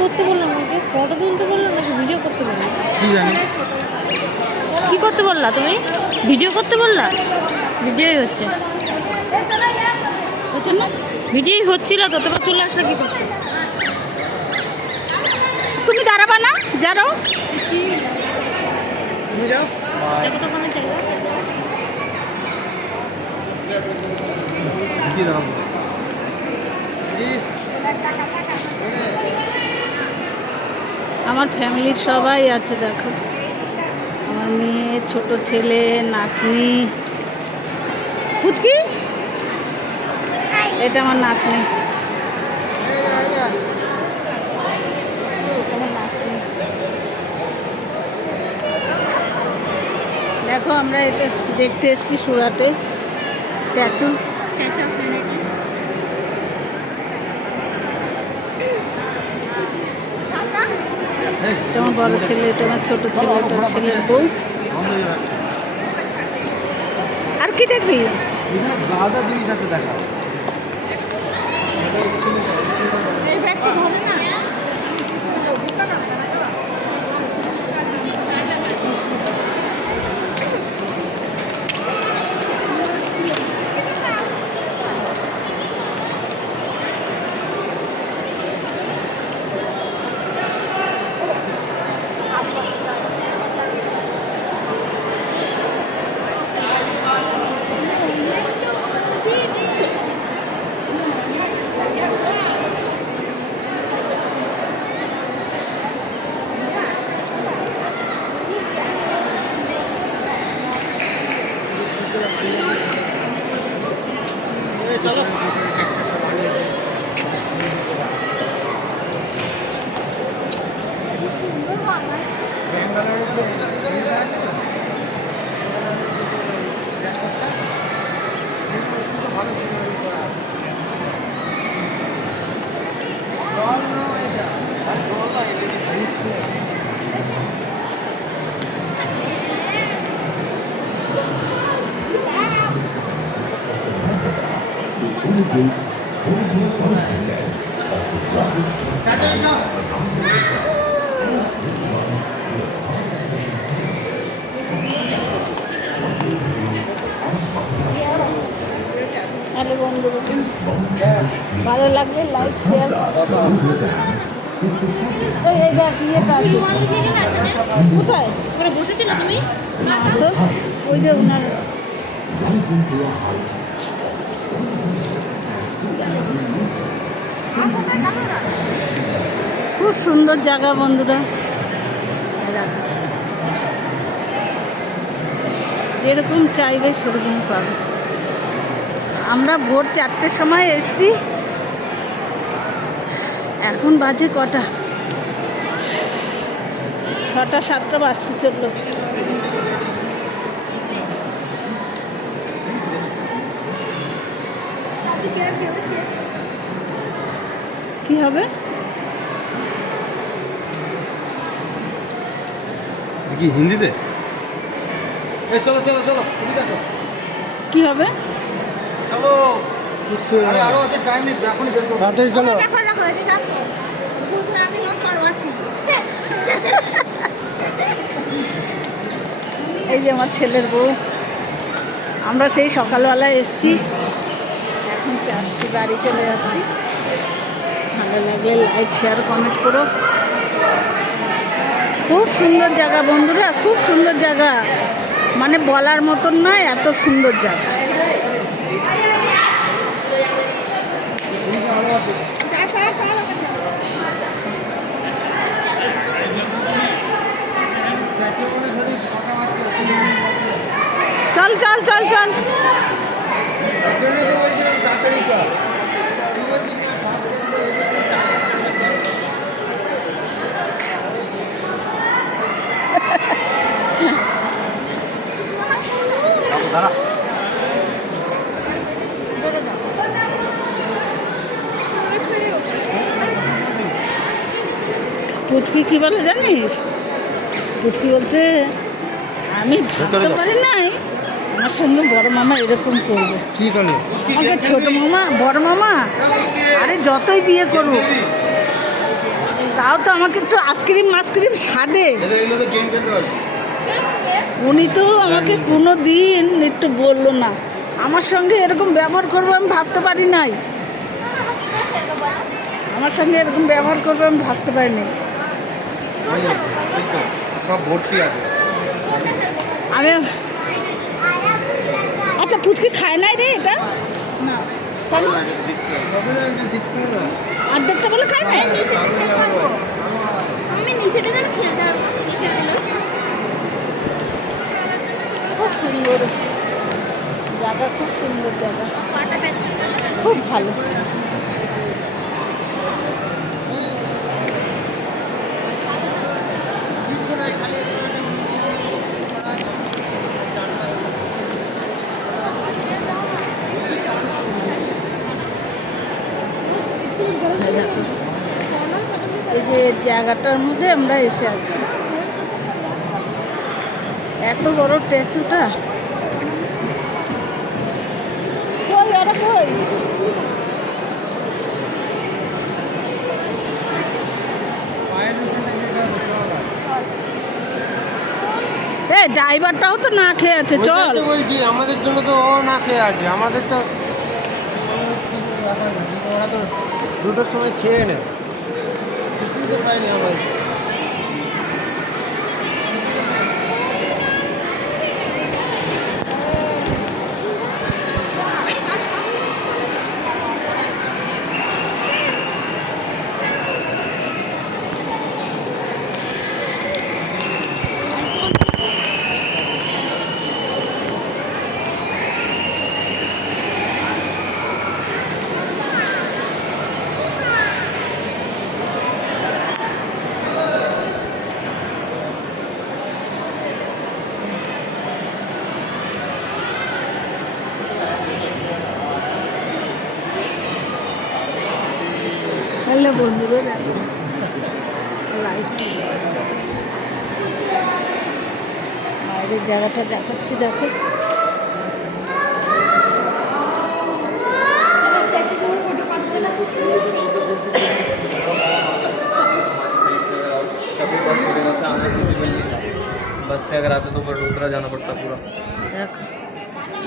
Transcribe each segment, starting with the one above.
করতে বললাম আমাকে? ফটো তুলতে বললাম নাকি ভিডিও করতে বললাম? কি জানি কি করতে বললা তুমি? ভিডিও করতে বললা? ভিডিওই হচ্ছে হচ্ছে না? ভিডিওই হচ্ছিল তো, তোমার চলে আসলে কি করতে? তুমি দাঁড়াবা না? জানো তুমি যাও দেখো তো কোনো জায়গা। কি দাঁড়াবো আমার ফ্যামিলির সবাই আছে দেখো, আমার মেয়ে, ছোট ছেলে, নাতনি। পুচকি, এটা আমার নাতনি। আমার নাতনি। দেখো আমরা এটা দেখতে এসেছি সুরাটে, স্ট্যাচু অফ ইউনিটি। এটা আমার বড় ছেলে, এটা আমার ছোট ছেলে, এটা আমার ছেলের বউ। আর কি দেখবি? দাদা জিনিস আছে দেখা এই ব্যাগটা ধরে না। চলো Indicate 45% of the largest hello বন্ধুরা, ভালো লাগবে লাইক শেয়ার। ওই এই দেখ ইয়েটা আছে কোথায়? ওখানে বসেছিল তুমি? না তো, ওই যে ওনার খুব সুন্দর জায়গা বন্ধুরা। যেরকম চাইবে সেরকম পাবে। আমরা ভোর 4টের সময় এসেছি, এখন বাজে কটা? 6টা 7টা বাজতে চললো। কি হবে? কি হিন্দিতে? এই চলো চলো চলো তুমি দেখো কি হবে? চলো আরে আরো আছে টাইম নেই, এখনই বের করো তাড়াতাড়ি চলো। দেখো দেখো এদিকে আসো, গুজরাটি লোক পারওয়াছি। এই যে আমার ছেলের বউ। আমরা সেই সকালবেলায় এসেছি, এখন যাচ্ছি, বাড়ি চলে যাচ্ছি। ভালো লাগলে লাইক শেয়ার কমেন্ট করো। খুব সুন্দর জায়গা বন্ধুরা, খুব সুন্দর জায়গা, মানে বলার মতন নয়, এত সুন্দর জায়গা। চল চল চল চল। তাড়াতাড়ি চল। দাঁড়া পুচকি কি বলে জানিস? পুচকি বলছে আমি ভাবতে পারি নাই আমার সঙ্গে বড় মামা এরকম করবে। কি করলো? আমাকে ছোট মামা, বড় মামা, আরে যতই বিয়ে করুক তাও তো আমাকে একটু আইসক্রিম মাস্ক্রিম স্বাদে। এগুলো তো গেম খেলতে পারবে। উনি তো আমাকে কোনো দিন একটু বললো না, আমার সঙ্গে এরকম ব্যবহার করবো আমি ভাবতে পারি নাই। আমার সঙ্গে এরকম ব্যবহার করবো আমি ভাবতে পারিনি। সব ভর্তি আছে। আমি আচ্ছা পুচকি খায় নাই রে এটা না, অর্ধেকটা বলে খায় না। আমি নিচেটা যেন খেলতে পারবো, নিচেগুলো খুব সুন্দর জায়গা, খুব সুন্দর জায়গা, পাটা ব্যথা হয়ে গেল। খুব ভালো। দেখো এই যে জায়গাটার মধ্যে আমরা এসে আছি, এত বড় স্ট্যাচুটা। কই আরে কই? এই ড্রাইভারটাও তো না খেয়ে আছে, চল। ওইটাই তো বলছি, আমাদের জন্য তো ও না খেয়ে আছে, আমাদের তো ওরা তো 2টোর সময় খেয়ে নেয়, কিছুই তো পাইনি আমাদের। হ্যালো বন্ধুরা, দেখো লাইট, বাইরের জায়গাটা দেখাচ্ছি, দেখো। कभी बस की वजह से आना फिजिबल नहीं था। बस से अगर आते तो वडोदरा जाना पड़ता पूरा। দেখো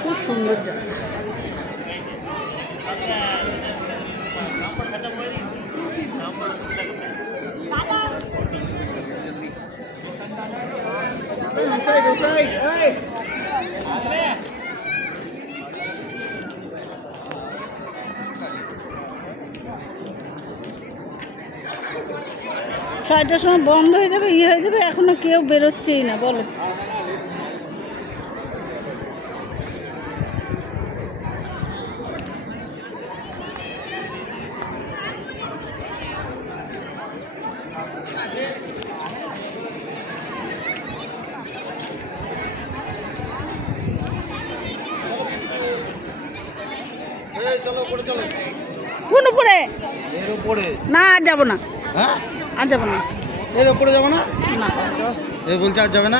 খুব সুন্দর জায়গা। ছয়টার সময় বন্ধ হয়ে যাবে, ইয়ে হয়ে যাবে, এখনো কেউ বেরোচ্ছেই না, বলো। এই চলো উপরে চলো। কোন উপরে? এর উপরে। না আর যাবো না, হ্যাঁ আর যাবো না, এর উপরে যাবো না? না। এই বলছে আর যাবে না।